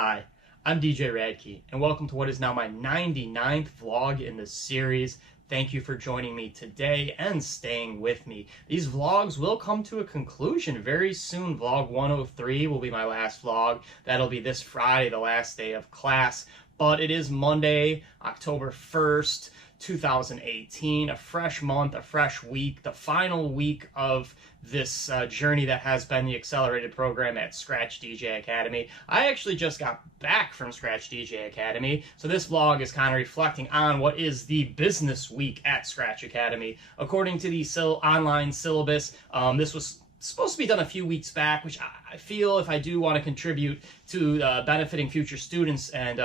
Hi, I'm DJ Rad Key, and welcome to what is now my 99th vlog in this series. Thank you for joining me today and staying with me. These vlogs will come to a conclusion very soon. Vlog 103 will be my last vlog. That'll be this Friday, the last day of class. But it is Monday, October 1st, 2018, a fresh month, a fresh week, the final week of this journey that has been the accelerated program at Scratch DJ Academy. I actually just got back from Scratch DJ Academy, so this vlog is kind of reflecting on what is the business week at Scratch Academy. According to the online syllabus, this was supposed to be done a few weeks back, which I feel if I do want to contribute to benefiting future students and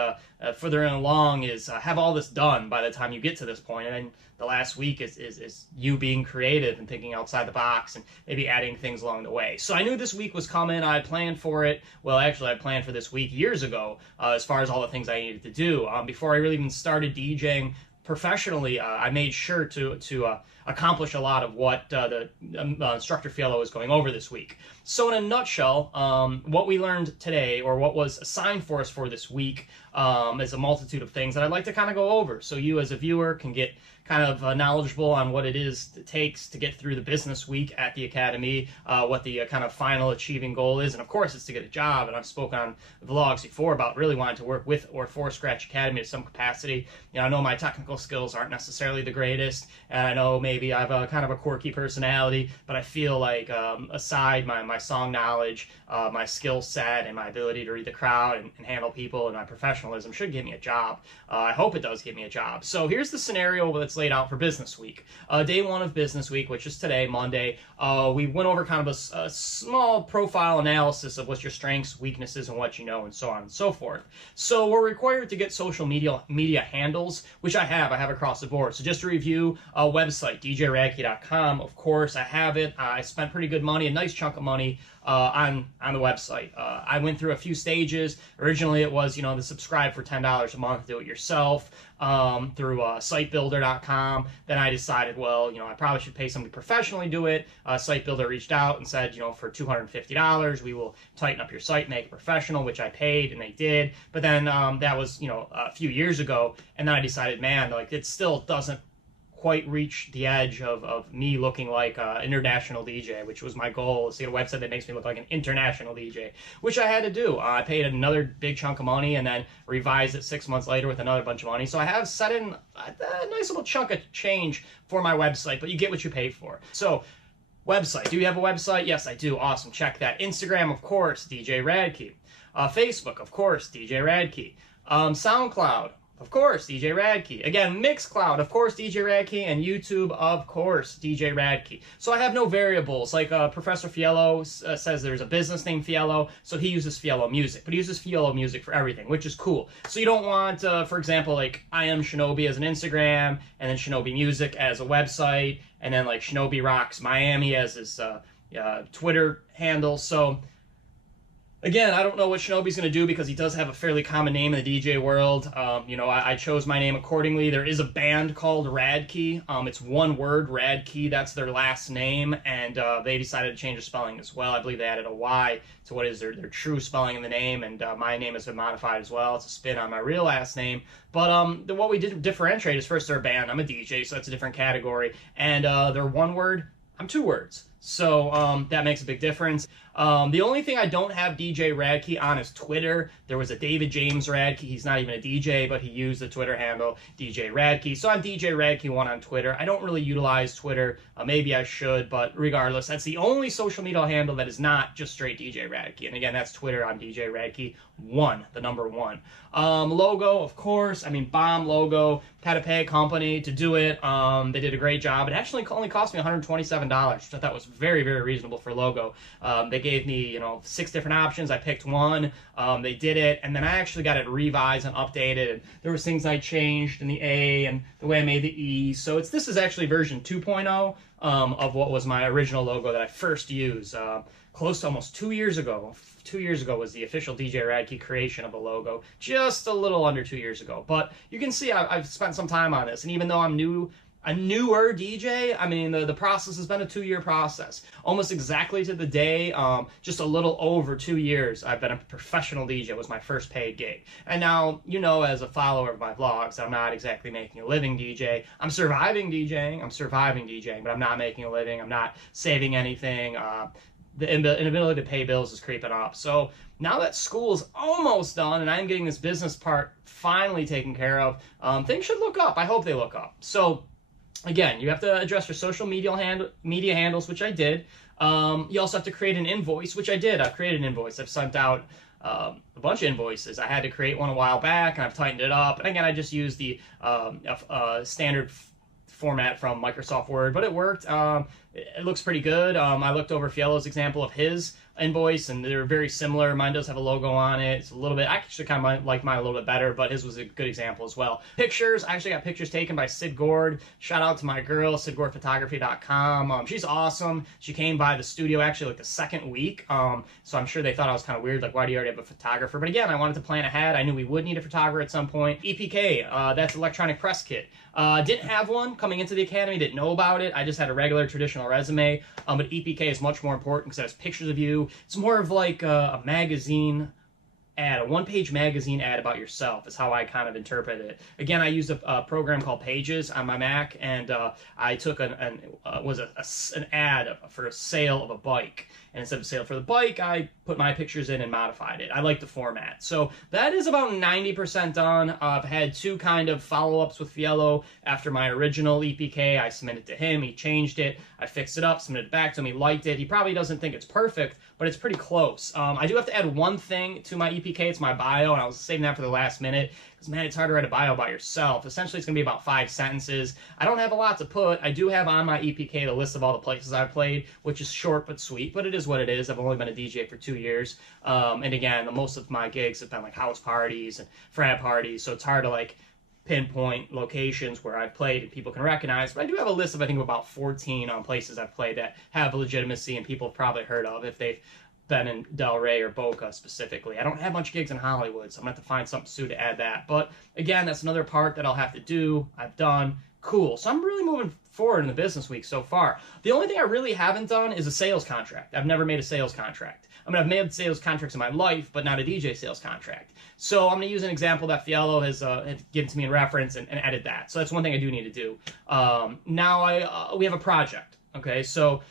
further along is have all this done by the time you get to this point. And then the last week is you being creative and thinking outside the box and maybe adding things along the way. So I knew this week was coming. I planned for it. Well, actually, I planned for this week years ago as far as all the things I needed to do. Before I really even started DJing professionally, I made sure to accomplish a lot of what the instructor fellow is going over this week. So in a nutshell, what we learned today, or what was assigned for us for this week, is a multitude of things that I'd like to kind of go over, so you as a viewer can get kind of knowledgeable on what it is it takes to get through the business week at the Academy, what the kind of final achieving goal is, and of course it's to get a job. And I've spoken on vlogs before about really wanting to work with or for Scratch Academy to some capacity. You know, I know my technical skills aren't necessarily the greatest, and I know maybe I have a kind of a quirky personality, but I feel like aside my song knowledge, my skill set, and my ability to read the crowd and handle people, and my professionalism should get me a job. I hope it does get me a job. So here's the scenario that's laid out for business week. Day one of business week, which is today, Monday, we went over kind of a small profile analysis of what's your strengths, weaknesses, and what you know, and so on and so forth. So we're required to get social media handles, which I have across the board. So just to review, website, djradkey.com, of course, I have it. I spent pretty good money, a nice chunk of money, on the website. I went through a few stages. Originally it was, the subscribe for $10 a month, do it yourself, through sitebuilder.com. Then I decided, well, I probably should pay somebody professionally do it. Sitebuilder reached out and said, for $250, we will tighten up your site, make it professional, which I paid, and they did. But then that was, a few years ago, and then I decided, man, like, it still doesn't quite reach the edge of me looking like an international DJ, which was my goal, is to get a website that makes me look like an international DJ, which I had to do. I paid another big chunk of money and then revised it 6 months later with another bunch of money. So I have set in a nice little chunk of change for my website, but you get what you pay for. So website, do you have a website? Yes, I do. Awesome, check that. Instagram, of course, DJ Rad Key. Facebook, of course, DJ Rad Key. SoundCloud, of course, DJ Rad Key. Again, Mixcloud, of course, DJ Rad Key, and YouTube, of course, DJ Rad Key. So I have no variables. Like Professor Fiello says there's a business named Fiello, so he uses Fiello Music. But he uses Fiello Music for everything, which is cool. So you don't want, for example, like I Am Shinobi as an Instagram, and then Shinobi Music as a website, and then like Shinobi Rocks Miami as his Twitter handle. So again, I don't know what Shinobi's going to do because he does have a fairly common name in the DJ world. I chose my name accordingly. There is a band called Rad Key. It's one word, Rad Key. That's their last name, and they decided to change the spelling as well. I believe they added a Y to what is their true spelling in the name, and my name has been modified as well. It's a spin on my real last name. But what we did differentiate is, first, they're a band. I'm a DJ, so that's a different category. And they're one word. I'm two words. So that makes a big difference. The only thing I don't have DJ Rad Key on is Twitter. There was a David James Rad Key. He's not even a DJ, but he used the Twitter handle DJ Rad Key. So I'm DJ Rad Key 1 on Twitter. I don't really utilize Twitter. Maybe I should, but regardless, that's the only social media handle that is not just straight DJ Rad Key. And again, that's Twitter. I'm DJ Rad Key 1, the number 1. Logo, of course. I mean, bomb logo. Had to pay a company to do it. They did a great job. It actually only cost me $127, which I thought was very, very reasonable for a logo. They gave me, 6 different options. I picked one. They did it, and then I actually got it revised and updated. And there was things I changed in the A and the way I made the E. So this is actually version 2.0 of what was my original logo that I first used. Close to almost 2 years ago. 2 years ago was the official DJ Rad Key creation of a logo. Just a little under 2 years ago. But you can see I've spent some time on this, and even though I'm new a newer DJ, I mean, the process has been a 2-year process. Almost exactly to the day, just a little over 2 years, I've been a professional DJ. It was my first paid gig. And now, you know, as a follower of my vlogs, I'm not exactly making a living DJ. I'm surviving DJing, but I'm not making a living. I'm not saving anything. The inability to pay bills is creeping up. So now that school's almost done and I'm getting this business part finally taken care of, things should look up. I hope they look up. So again, you have to address your social media handles, which I did. You also have to create an invoice, which I did. I've created an invoice. I've sent out a bunch of invoices. I had to create one a while back, and I've tightened it up. And again, I just used the standard format from Microsoft Word, but it worked. It looks pretty good. I looked over Fiello's example of his invoice, and they're very similar. Mine does have a logo on it. It's a little bit, I actually kind of like mine a little bit better, but his was a good example as well. Pictures, I actually got pictures taken by Sid Gord. Shout out to my girl, sidgordphotography.com. She's awesome. She came by the studio actually like the second week, so I'm sure they thought I was kind of weird, like, why do you already have a photographer? But again, I wanted to plan ahead. I knew we would need a photographer at some point. EPK, that's electronic press kit. Didn't have one coming into the academy, didn't know about it. I just had a regular traditional resume, but EPK is much more important because it has pictures of you. It's more of like a magazine ad, a one-page magazine ad about yourself is how I kind of interpret it. Again, I used a program called Pages on my Mac, and I took an ad for a sale of a bike. And instead of sale for the bike, I put my pictures in and modified it. I like the format. So that is about 90% done. I've had 2 kind of follow-ups with Fiello after my original EPK. I submitted to him. He changed it. I fixed it up, submitted it back to him. He liked it. He probably doesn't think it's perfect, but it's pretty close. I do have to add one thing to my EPK. It's my bio, and I was saving that for the last minute. Because, man, it's hard to write a bio by yourself. Essentially, it's going to be about 5 sentences. I don't have a lot to put. I do have on my EPK the list of all the places I've played, which is short but sweet, but it is what it is. I've only been a DJ for 2 years. And again, most of my gigs have been like house parties and frat parties, so it's hard to like pinpoint locations where I've played and people can recognize. But I do have a list of, I think, about 14 places I've played that have legitimacy and people have probably heard of if they've been in Del Rey or Boca specifically. I don't have much gigs in Hollywood, so I'm going to have to find something soon to add that. But again, that's another part that I'll have to do. I've done. Cool. So I'm really moving forward in the business week so far. The only thing I really haven't done is a sales contract. I've never made a sales contract. I mean, I've made sales contracts in my life, but not a DJ sales contract. So I'm going to use an example that Fiello has given to me in reference and edit that. So that's one thing I do need to do. Now we have a project. Okay, so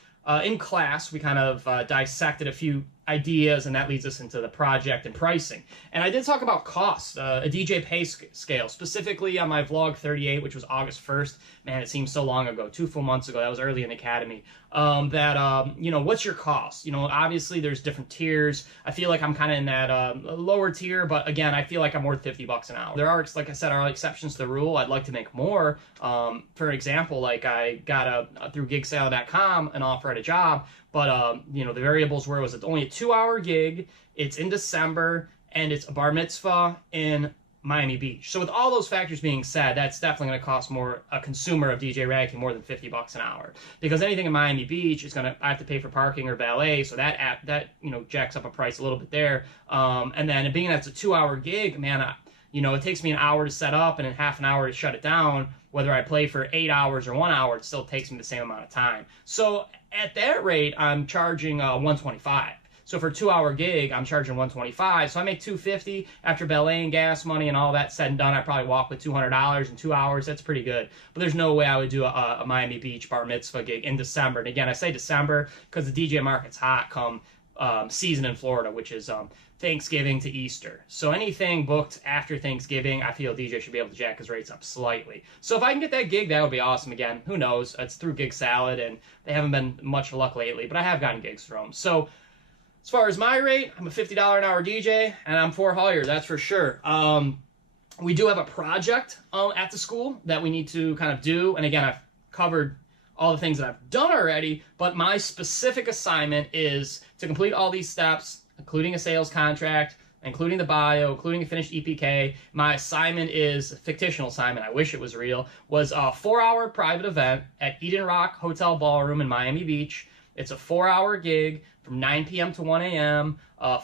in class, we kind of dissected a few ideas, and that leads us into the project and pricing. And I did talk about costs, a DJ pay scale, specifically on my vlog 38, which was August 1st. Man, it seems so long ago, 2 full months ago. That was early in the academy. You know, what's your cost? You know, obviously there's different tiers. I feel like I'm kind of in that lower tier, but again, I feel like I'm worth $50 an hour. There are, like I said, exceptions to the rule. I'd like to make more. For example, like I got through gigsale.com an offer at a job, but you know, the variables were, was it only a 2-hour gig, it's in December, and it's a bar mitzvah in Miami Beach. So with all those factors being said, that's definitely going to cost more a consumer of DJ Rad Key more than $50 an hour, because anything in Miami Beach is I have to pay for parking or valet, so that you know, jacks up a price a little bit there. And then being that it's a 2-hour gig, man, you know, it takes me an hour to set up and a half an hour to shut it down. Whether I play for 8 hours or 1 hour, it still takes me the same amount of time. So at that rate, I'm charging $125. So for a 2-hour gig, I'm charging $125. So I make $250 after valet and gas money and all that said and done. I probably walk with $200 in 2 hours. That's pretty good. But there's no way I would do a Miami Beach bar mitzvah gig in December. And again, I say December because the DJ market's hot come season in Florida, which is Thanksgiving to Easter. So anything booked after Thanksgiving, I feel DJ should be able to jack his rates up slightly. So if I can get that gig, that would be awesome. Again, who knows? It's through Gig Salad, and they haven't been much luck lately, but I have gotten gigs from them. So as far as my rate, I'm a $50 an hour DJ, and I'm for hire, that's for sure. We do have a project at the school that we need to kind of do, and again, I've covered all the things that I've done already, but my specific assignment is to complete all these steps, including a sales contract, including the bio, including a finished EPK. My assignment is a fictional assignment. I wish it was real. Was a 4-hour private event at Eden Rock Hotel Ballroom in Miami Beach. It's a 4-hour gig from 9 p.m. to 1 a.m.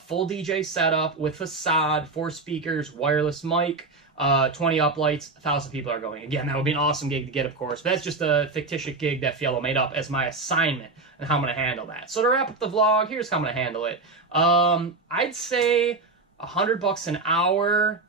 Full DJ setup with facade, 4 speakers, wireless mic. 20 uplights, 1,000 people are going. Again, that would be an awesome gig to get, of course. But that's just a fictitious gig that Fiello made up as my assignment and how I'm going to handle that. So to wrap up the vlog, here's how I'm going to handle it. I'd say $100 an hour,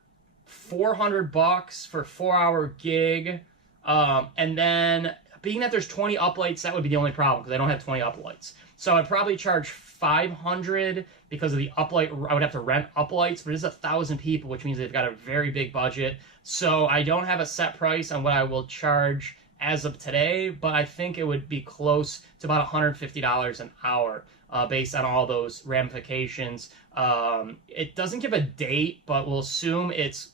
$400 for a 4-hour gig, and then being that there's 20 uplights, that would be the only problem because I don't have 20 uplights. So I'd probably charge $500 because of the uplight. I would have to rent uplights, but it's 1,000 people, which means they've got a very big budget. So I don't have a set price on what I will charge as of today, but I think it would be close to about $150 an hour based on all those ramifications. It doesn't give a date, but we'll assume it's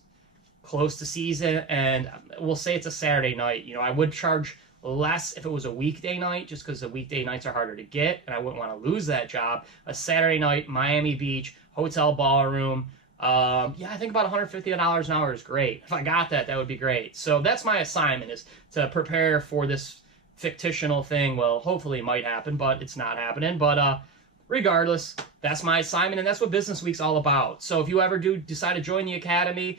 close to season, and we'll say it's a Saturday night. You know, I would charge less if it was a weekday night, just because the weekday nights are harder to get, and I wouldn't want to lose that job. A Saturday night, Miami Beach, hotel ballroom, yeah, I think about $150 an hour is great. If I got that, that would be great. So that's my assignment, is to prepare for this fictional thing. Well, hopefully it might happen, but it's not happening. But regardless, that's my assignment, and that's what Business Week's all about. So if you ever do decide to join the Academy,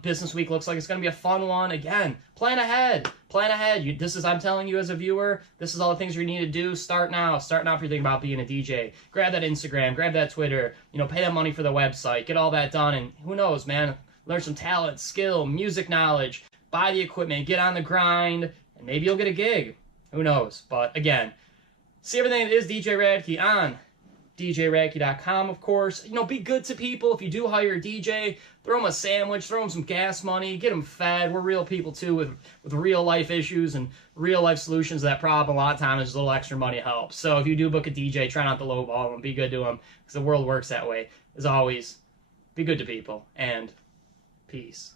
Business Week looks like it's going to be a fun one. Again, plan ahead. Plan ahead. I'm telling you as a viewer, this is all the things you need to do. Start now. Start now if you're thinking about being a DJ. Grab that Instagram. Grab that Twitter. You know, pay that money for the website. Get all that done, and who knows, man? Learn some talent, skill, music knowledge. Buy the equipment. Get on the grind, and maybe you'll get a gig. Who knows? But again, see everything that is DJ Rad Key on DJRadkey.com, of course. You know, be good to people. If you do hire a DJ, throw them a sandwich, throw them some gas money, get them fed. We're real people, too, with real life issues and real life solutions to that problem. A lot of times, just a little extra money helps. So if you do book a DJ, try not to lowball them. Be good to them, because the world works that way. As always, be good to people, and peace.